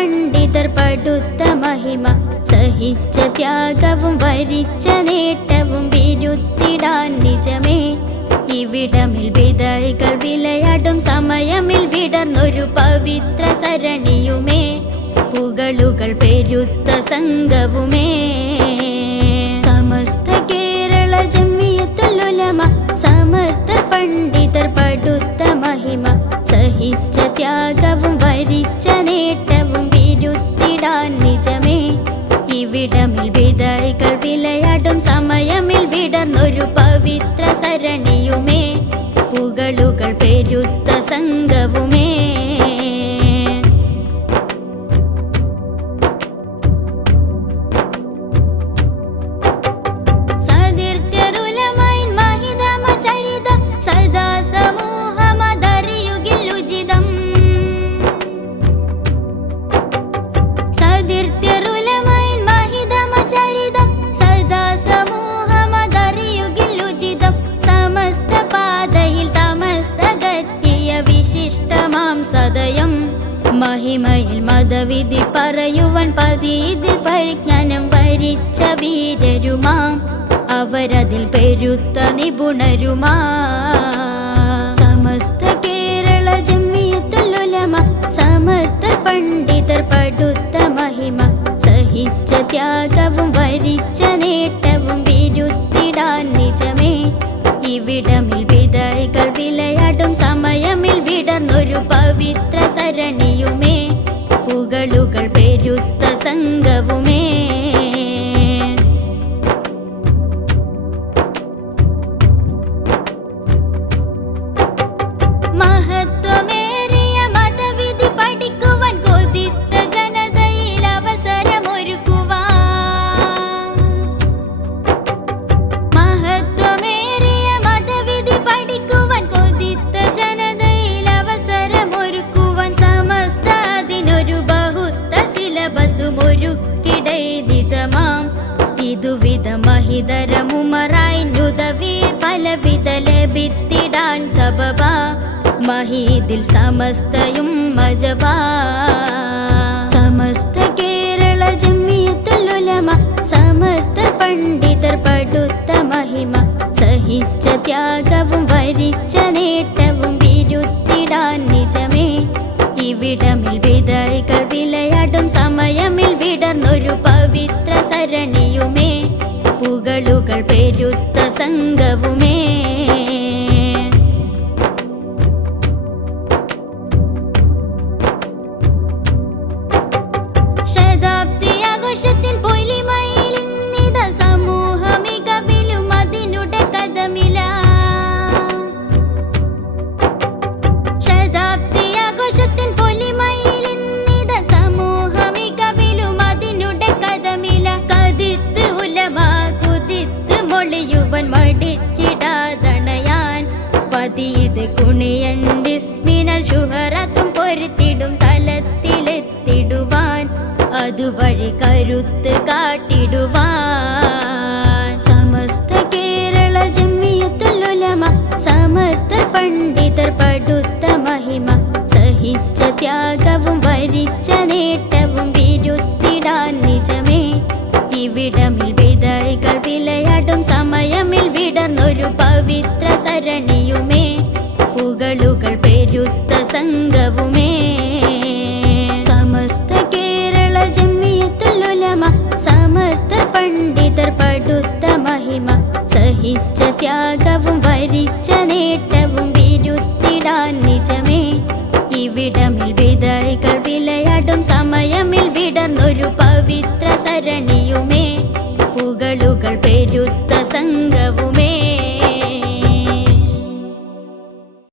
പണ്ഡിതർ പടുത്ത മഹിമ, സഹിച്ച ത്യാഗവും വരിച്ച നേട്ടവും വിരുത്തിടാൻ നിജമേ. ഇവിടമിൽ വിതഴികൾ വിളയാടും സമയമിൽ വിടർന്നൊരു പവിത്ര സരണിയുമേ, പുകളുകൾ പെരുത്ത സംഘവുമേ. സമസ്ത കേരള ജമിയത്തുൽ ഉലമ, സമർത്ഥർ പണ്ഡിതർ പടുത്ത മഹിമ, സഹിച്ച ത്യാഗവും വരിച്ച നേട്ടവും വിരുത്തിടാൻ നിജമേ. ഇവിടമിൽ വിതഴികൾ വിളയാടും സമയമിൽ വിടർന്നൊരു പവിത്ര സരണിയുമേ, പുകളുകൾ പെരുത്ത സംഘവുമേ. സദയം മഹിമയിൽ മതവിധി പറയുവൻ പതിയിൽ പരിജ്ഞാനം വരിച്ച വീരരുമാം, അവരതിൽ പെരുത്ത നിപുണരുമാ. സമസ്ത കേരള ജമിയത്തുൽ ഉലമ, സമർത്ഥർ പണ്ഡിതർ പടുത്ത മഹിമ, സഹിച്ച ത്യാഗവും വരിച്ച നേട്ടവും വിരുത്തിടാൻ നിജമേ. ഇവിടമിൽ വിതഴികൾ വിളയാടും സമയമിൽ വിടർന്നൊരു പവിത്ര സരണിയുമേ, പുകളുകൾ പെരുത്ത സംഘവുമേ. മഹത്വമേറിയ മതവിധി പഠിക്കുവാൻ കൊതിത്ത ജനതയിൽ അവസരമൊരുക്കുവാൻ, ഒരുക്കിടൈതിതമാം ഇതുവിധ മഹിതരമുമറായി നുദവി പലവിധ ലഭിത്തിടാൻ സബബ, മഹീദിൽ സമസ്തയും മജബാ. സമസ്ത കേരള ജമിയത്തുൽ ഉലമ, സമർത്ഥർ പണ്ഡിതർ പടുത്ത മഹിമ, സഹിച്ച ത്യാഗവും വരിച്ച നേട്ടവും വിരുത്തിടാൻ നിജമേ. ഇവിടമിൽ വിതഴികൾ വിളയാടും സമയമിൽ വിടർന്നൊരു പവിത്ര സരണിയുമേ, പുകളുകൾ പെരുത്ത സംഘവുമേ. ശതാബ്ദി ആഘോഷത്തിൻ പൊലിമയിൽ ഇന്നിത സമൂഹ മികവിലും അതിനുടെ കഥമില. ശതാബ്ദി ആഘോഷത്തിൻ പൊലിമയിൽ ഇന്നിത സമൂഹ മികവിലും അതിനുടെ കഥമില. കതിത്ത് ഉലമ കുതിത്ത് മൊളിയുവൻ മടിച്ചിടാതണയാൻ, പതിയത് കുണിയണ്ടിസ്മിനൽ ശുഹറത്തും പൊരുത്തിടും തലത്തിലെത്തിടുവാൻ, അതുവഴി കരുത്ത് കാട്ടിടുവാൻ. സമസ്ത കേരള ജമിയത്തുൽ ഉലമ, സമർത്ഥർ പണ്ഡിതർ പടുത്ത മഹിമ, സഹിച്ച ത്യാഗവും വരിച്ച നേട്ടവും വിരുത്തിടാൻ നിജമേ. ഇവിടമിൽ വിതഴികൾ വിളയാടും സമയമിൽ വിടർന്നൊരു പവിത്ര സരണിയുമേ, പുകളുകൾ പെരുത്ത സംഘവുമേ. സമസ്ത കേരള ജമിയത്തുൽ ഉലമ, സമർത്ഥർ പണ്ഡിതർ പടുത്ത മഹിമ, സഹിച്ച ത്യാഗവും വരിച്ച നേട്ടവും വിരുത്തിടാൻ നിജമേ. ഇവിടമിൽ വിതഴികൾ വിളയാടും സമയമിൽ വിടർന്നൊരു പവിത്ര സരണിയുമേ, പുകളുകൾ പെരുത്ത സംഘവുമേ.